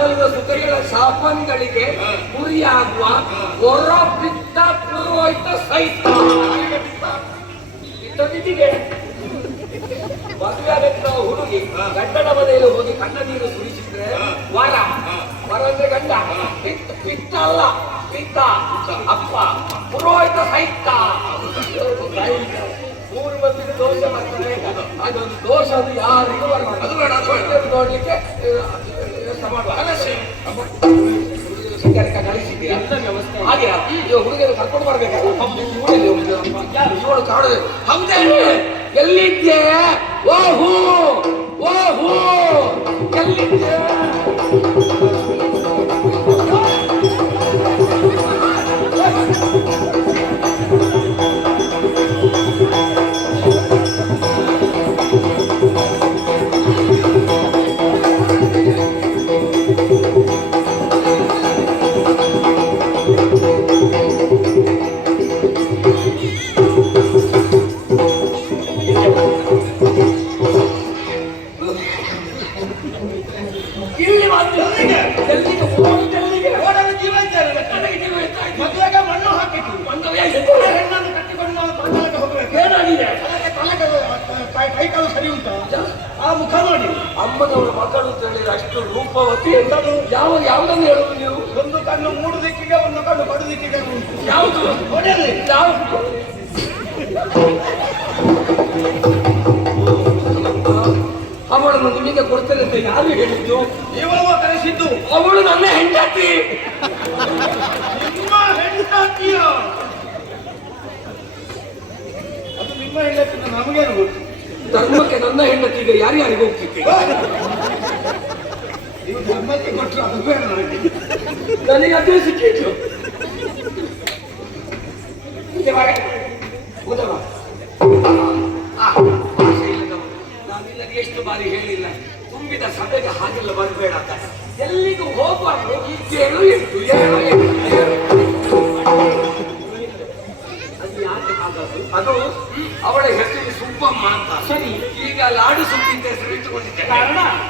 ಕಡಲದ ಸುಖಗಳ ಶಾಪನ್ಗಳಿಗೆ ಗುರಿಯಾಗುವ ಹೊರ ಬಿದ್ದ ಪುರೋಹಿತ ಸಹಿತ ಇದ್ದದಿಗೆ ಮದುವೆ ಹುಡುಗಿ ಗಂಡನ ಮನೆಯಲ್ಲಿ ಹೋಗಿ ಕಣ್ಣ ನೀರು ಸುರಿಸಿದ್ರೆ ವರ ವರ ಅಂದ್ರೆ ಗಂಡ ಪಿತ್ತ ಅಲ್ಲ ಪಿತ್ತ ಅಪ್ಪ ಪುರೋಹಿತ ಸಹಿತ ಮೂರು ಮಂದಿಗೆ ದೋಷ ಬರ್ತದೆ. ಅದೊಂದು ದೋಷ ಅದು ಯಾರಿಗೂ ನೋಡ್ಲಿಕ್ಕೆ ಕಳಿಸಿದ್ದೀರಾ ಹಾಗೆ ಹುಡುಗಿಯನ್ನು ಕರ್ಕೊಂಡು ಬರ್ಬೇಕಾದ್ರೆ ಇವಳು ಕಾಣೋದು ಹೌದೇ ಎಲ್ಲಿದ್ದೆ ಓಹೋ ಓಹೋ ಎಲ್ಲಿದ್ದೆ ಕೈಕಾಲು ಸರಿ ಉಂಟಾ ಆ ಮುಖ ನೋಡಿ ಅಮ್ಮನವರು ಮಕ್ಕಳು ಅಂತ ಹೇಳಿದ್ರೆ ಅಷ್ಟು ರೂಪವತಿ ಯಾವುದನ್ನು ಹೇಳುವುದು ನೀವು? ಒಂದು ಕಣ್ಣು ಮೂಡು ದಿಕ್ಕಿಗೆ ಒಂದು ಕಣ್ಣು ಬಡು ದಿಕ್ಕಿಗೆ ಉಂಟು. ಯಾವುದು ಹೊಡೆಯಲಿ ಅವಳನ್ನು ನಿಮಗೆ ಕೊಡ್ತೇನೆ ಅಂತ ಯಾರು ಹೇಳಿದ್ದು? ಇವವ ಕರೆಸಿದ್ದು. ಅವಳು ನನ್ನ ಹೆಂಡತಿ. ನಿಮ್ಮ ಹೆಂಡತಿಯ ಅದು ನಿಮ್ಮ ಹೆಂಡತಿ ನಮಗೇನು ಗೊತ್ತು? ಧರ್ಮಕ್ಕೆ ನನ್ನ ಹೆಂಡತಿಗೆ ಯಾರ್ಯಾರಿಗೆ ಹೋಗ್ತಿದ್ದೆ? ನೀವು ಧರ್ಮಕ್ಕೆ ಕೊಟ್ಟರು ಅದು ಬೇಡ ನನಗೆ ಅದೇ ಸಿಕ್ಕಿತ್ತು. ನಾನಿಲ್ಲ ಎಷ್ಟು ಬಾರಿ ಹೇಳಿಲ್ಲ ತುಂಬಿದ ಸಭೆಗೆ ಹಾಗೆಲ್ಲ ಬರಬೇಡ ಅಂತ. ಎಲ್ಲಿಗೂ ಹೋಗುವಾಗ ಏಳು ಎಂಟು ಏಳು ಅದು ಯಾಕೆ ಹಾಗಾದ್ರು? ಅದು ಅವಳ ಹೆಸರು ಸುಬ್ಬಮ್ಮ ಅಂತ. ಸರಿ, ಈಗ ಲಾಡು ಸುಬ್ಬಿ ಅಂತ ಹೆಸರು ಇಟ್ಟುಕೊಂಡಿದ್ದೆ. ಕಾರಣ